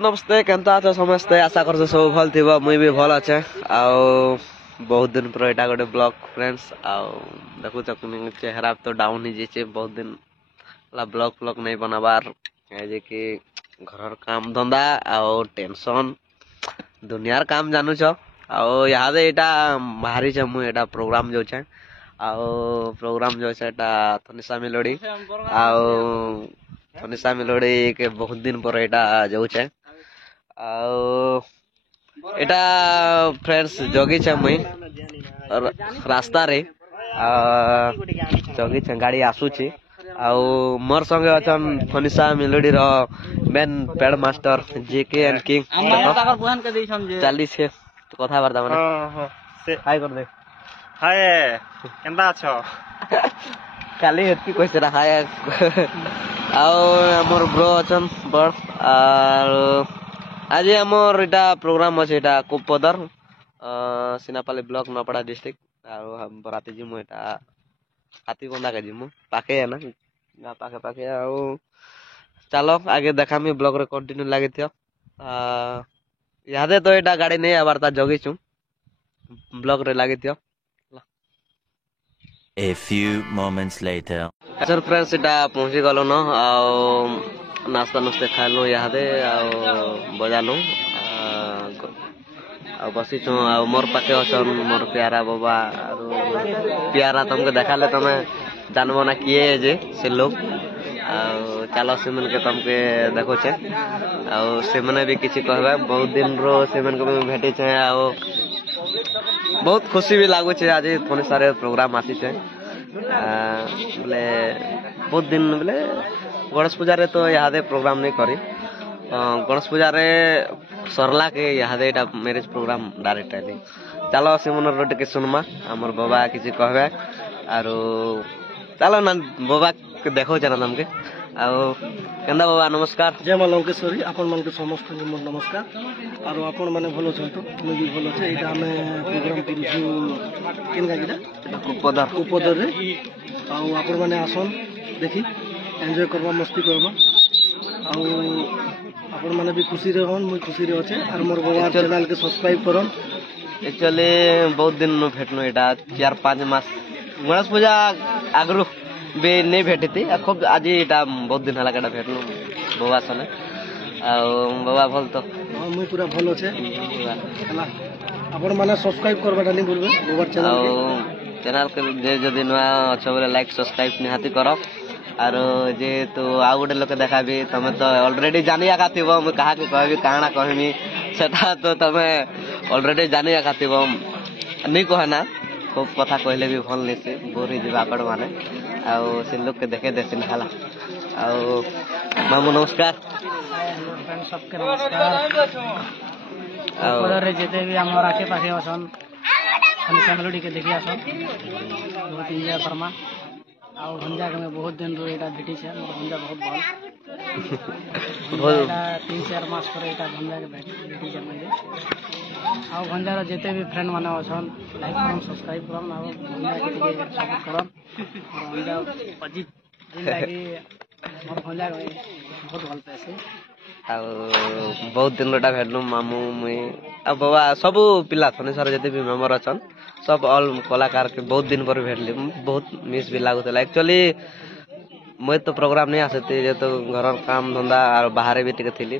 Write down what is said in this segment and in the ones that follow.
नमस्ते केनता अछ समस्ते आशा कर सब भल थी मुई भी भल अच्छे बहुत दिन पर एटा गोटे ब्लॉग फ्रेंड्स देखु चेहरा तो डाउन ही जाइए बहुत दिन ब्लॉग फ्लॉग नहीं बनाबार जे कि घर काम धंदा और टेंशन दुनियार काम जानू छ यहाँ बाहरी छे मुई एटा प्रोग्राम जो छे प्रोग्राम जो छे एटा थनिसा मेलोडी थनिसा मेलोडी के बहुत दिन पर एटा जाऊ छे एटा फ्रेंड्स जगी छे मुई रास्ता रे जगी छे गाड़ी आसू छी मोर संगे अछन थनिसा मेलोडी रो मेन पेड मास्टर जेके एंड किंग चाली छे कथा बार्ता माने हाय कर दे हाय केनता अछो काली हेतकी कहछ रा हाय हमर ब्रो अछन बड़ आज हमर एटा प्रोग्राम अछि एटा कुपदर सिनापाली ब्लॉक नपड़ा डिस्ट्रिक्ट हम बराती जिमु एटा हाथीकोंदा के जिमु पाके है ना गा पाके पाके चलो आगे देखामी ब्लॉग रे कंटिन्यू लागि थियो यादे तो एटा गाड़ी नहीं आबारता जगी छु ब्लॉग रे लागि थियो A few moments later. Sir friends एटा पहुंची गलो न नाश्ता नुस्ते खाइलो यादे बजालो बसी छु मोर पाके अछन मोर प्यारा बाबा प्यारा तुमके देखाले तमे जानबो ना किए जे से लोग चलो से मन के तुमके देखो छे से मने भी किछि कहबे बहुत दिन रो से मन के भेटे छे बहुत खुशी भी लागू छे आज थोड़े सारे प्रोग्राम आसी छे बोले बहुत दिन बोले गणेश पूजा रे तो यादे प्रोग्राम नहीं करी गणेश पूजा रे सरला के यादे एटा मैरिज प्रोग्राम डायरेक्ट आली चलो से मन रोटे के सुनमा हमर बाबा किछि कहबे आरो चलो ना बाबा के देखो जना तुमके केंदा बाबा नमस्कार जय मां लंकेश्वरी आपन मन के समस्त नमस्कार आरो आपन माने भलो छ तो मैं भी भलो छ एटा हमें प्रोग्राम करू छु केन गागिला कुपदर रे आपन माने आसन देखी एन्जॉय करबा मस्ती करबा आपन माने भी खुशी रहन मुई खुशी रे अछि आर मोर बाबा चैनल के सब्सक्राइब करन एक्चुअली बहुत दिन न भेटनो एटा 4-5 मास गणेश पूजा आगरु भी नहीं भेटी थी खूब आज एटा बहुत दिन हला केटा भेटलो बाबा सने बाबा भल तो मुई पूरा भलो छे हला आपन माने सब्सक्राइब करबाटा नहीं भूलबे बाबा चैनल के जे जदी नवा अच्छा बोले लाइक सब्सक्राइब निहाती करो आर जे तो आ गोटे लोक देखा भी तमे तो ऑलरेडी जानिया खाथिबो मैं कहा के कहबी काना कहमी सेटा तो तमे ऑलरेडी जानिया खाथिबो नहीं कहना खूब कथा कहले भी भल नहीं से बोरी जीवा कड़ माने से लोग के देखे देसिन खाला मामू नमस्कार सबके नमस्कार और जेते भी हमर आके पाखे असन थनिसा मेलोडी के देखि आसन बहुत एंजॉय करमा भंजा के मैं बहुत दिन रो एटा भेटी छे मोर भंजा बहुत भल 3-4 मास पर एटा भंजा के भेटी छे मुझे भंजा रो जेते भी फ्रेंड माने असन लाइक करन सब्सक्राइब करन भंजा के सपोर्ट करन भंजा अजीब दिन लागी मोर भंजा बहुत भल पैसे बहुत दिन रोटा भेटलु मामू मुई बाबा सब पिला थने सारे जते भी मेंबर अछन सब ऑल कलाकार के बहुत दिन पर भेटली बहुत मिस भी लागुतला एक्चुअली मैं तो प्रोग्राम नहीं आसती जे तो घर काम धंदा और बाहर भी टिके थिली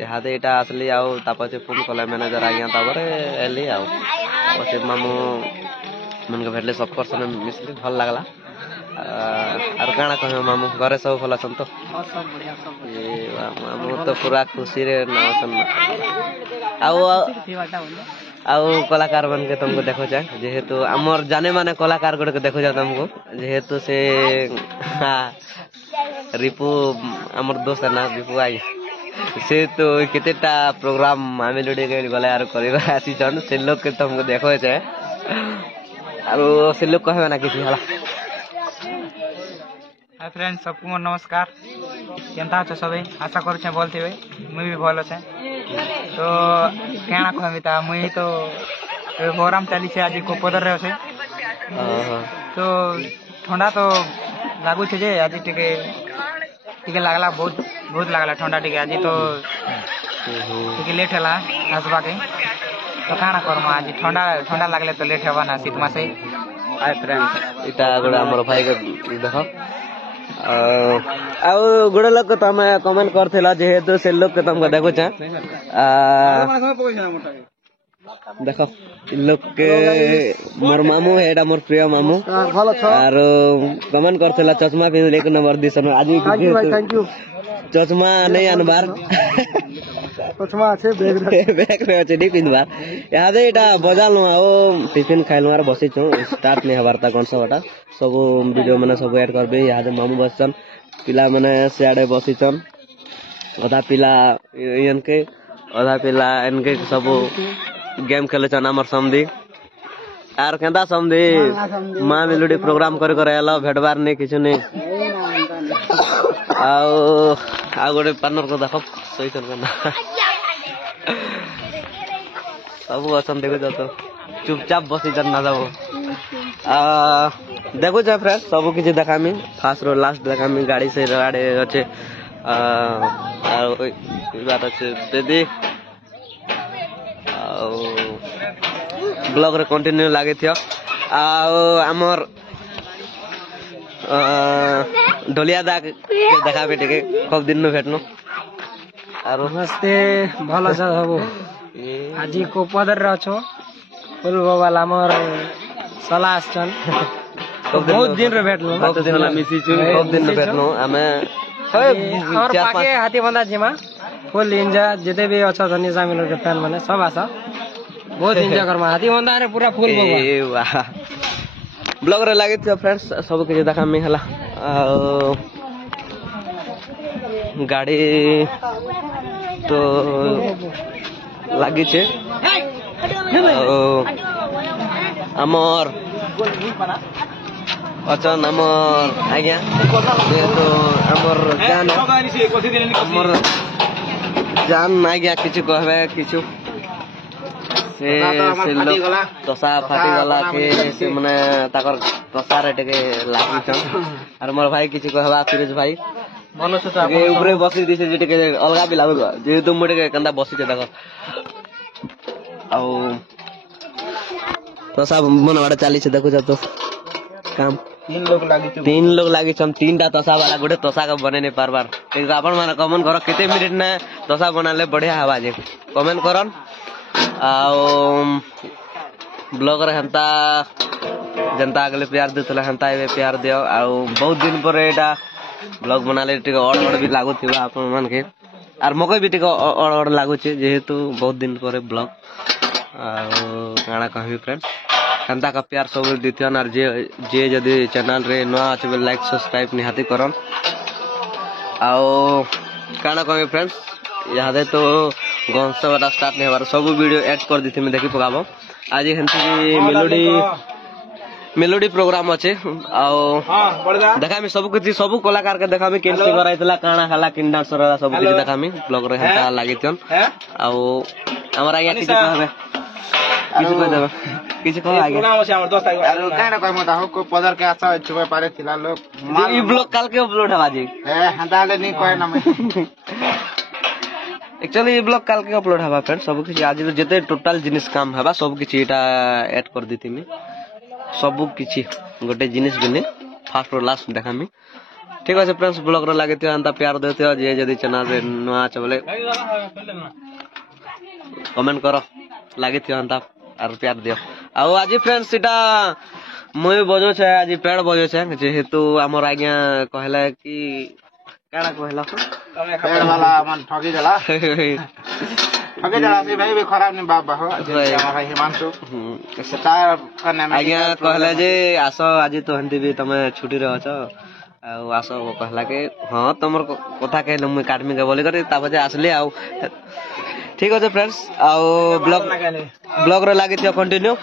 यहाँ एटा आसली तापछे फोन कला मैनेजर आ गया तापरे एली से मामू मन के भेटले सब पर्सन मिसली भल लागला और काना कहमे मामू घरे सब भल अछन तो सब बढ़िया मामू तो पूरा खुशी रे नासन कलाकार बन के तुमको देखो जाए जेहेतु आमर जाने माने कलाकार गुड़ के देखो जाए तुमको जेहेतु से रिपु आमर दोस्त है ना रिपु आई से तो केतेटा प्रोग्राम आमे लोडी के गले आर करबा आसी छन से लोग के तुमको देखो जाए और से लोग कहबे ना किसी हला हाय फ्रेंड्स सबको नमस्कार केनता छ सबे आशा करू छे बोलथिबे मुई भी भलो छे तो केना कहबी ता मुई तो प्रोग्राम चली छे आज कुपदर रे छे तो ठंडा तो लागू छे जे आज टिके लागला बहुत बहुत लागला ठंडा टिके आज तो टिके लेट हैला आसबा के तो काना करमा आज ठंडा ठंडा लागले तो लेट हेबा ना शीत मासे हाय फ्रेंड इटा गोटे हमर भाई के देखो आउ गोटे लोग तुम कमेंट करथिला जेहेतु से लोग के तुमको देखो छ देखो इन लोग के मोर मामू है एटा मोर प्रिय मामू और कमेंट करथिला चश्मा पिन एक नंबर दिसन आज थैंक यू चश्मा नहीं अनबार चश्मा আছে बैग रे अछि नहीं पिनबार यादे एटा बजाल नु आओ टिफिन खाइलवार बसी छु स्टार्ट नहीं हबार ता कोन सब सब वीडियो माने सब ऐड करबे यादे मामू बसचन पिला माने सियाडे बसी छन आधा पिला इनके आधा पिला इनके सब गेम खेले छन हमर समधी आर केंदा समधी मां मेलोडी प्रोग्राम कर कर आलो भेटबार नहीं किछु नहीं आओ गोटे पार्टनर को देखो सही चल करना सब असन देखो जा तो चुपचाप बसी जन ना जाओ देखो जा फ्रेंड सब किछ देखामी फास्ट रो लास्ट देखामी गाड़ी से गाड़ी अच्छे बात अच्छे बेदी ब्लॉग रे कंटिन्यू लागे थियो आमर ढोलिया दाग देखा बेटे के खूब दिन में भेटनो आरो नमस्ते भलो छ सब आज को पदर रे छो फुल बाबा हमर सलाह छन बहुत दिन रे भेटलो बहुत दिन ला मिसी छु खूब दिन में भेटनो हमें और पाके हाथी बंदा जिमा फुल इंजा जते भी अच्छा धनी शामिल के फैन माने सब आसा बहुत एंजॉय करमा हाथी बंदा रे पूरा फुल बाबा ए वाह ब्लॉग रे लागे थियो फ्रेंड्स सब के देखा मी हला गाड़ी तो लगी छे अमर अच्छा नमर आज्ञा तो अमर जान आज्ञा किछु कहबे किछु से तसा फाटी गला के से माने ताकर तसा रे टेके लागी छन और मोर भाई किछु कहबा फिरोज भाई मन से ए ऊपरे बसी दिसे जे टेके अलगा भी लागो जे तुम मोटे के कंदा बसी छे देखो आ तसा मन वाडा चाली छे देखो जा तो काम तीन लोग लागी छन तीनटा तसा वाला गोटे तसा का बने नहीं पार बार एक आपण माने कमेंट करो केते मिनिट ने तसा बनाले बढ़िया हवा जे कमेंट करन ब्लॉग रे हंता जनता अगले प्यार देतला हंता ए प्यार दियो आ बहुत दिन पर एटा ब्लॉग बनाले टिके ऑड भी लागु थिबा आपन मन के आर मको भी टिके ऑड लागु छे जेहेतु बहुत दिन पर ब्लॉग आ गाना कहबी फ्रेंड हंता का प्यार सब दिथियन आर जे जदी चैनल रे नवा अछि लाइक सब्सक्राइब निहाती करन आ गाना कहबी फ्रेंड्स यादे तो गंस वाला स्टार्ट नहीं हमारा सब वीडियो ऐड कर दी थी मैं देखी पकाबो आज हेंती मेलोडी प्रोग्राम अच्छे देखा सब कलाकार के देखा केन सिंगर आइतला काना खाला किन डांसर सब कुछ देखा ब्लॉग रे हेंता लागि थन आ हमरा या किछ कहबे किछ कह देबे किछ कह आगे हमर दोस्त आरो काना कह मत हो को पदर के आशा छुबे पारे थिला लोग ई ब्लॉग काल के अपलोड हवा जी हंता ले नहीं कहे ना मैं एक्चुअली ये ब्लॉग काल के अपलोड हवा फ्रेंड सब किछ आज जते टोटल जिनिस काम हवा सब किछ एटा ऐड कर दी थी मैं सब किछ गोटे जिनिस बिने फास्ट और लास्ट देखा मी ठीक है फ्रेंड्स ब्लॉग रे लागे थियो अंता प्यार देथियो जे जदी चैनल रे नवा चबले कमेंट करो लागे थियो अंता और प्यार दियो आ आज फ्रेंड्स एटा মই बजो छे आज पेड़ बजो छे जेहेतु हमर आज्ञा कहला कि काना कहला पेड़ वाला मन ठगी देला से भाई भी खराब नहीं बाबा हो भाई हिमांशु सेटा कने में आज्ञा कहला जे आसो आज तो हंती भी तमे छुट्टी रे अछो आ आसो कहला के हां तमर कथा कहले मैं काटमी के बोली करे तापजे आसले आ ठीक है फ्रेंड्स आ ब्लॉग रे लागे थियो कंटिन्यू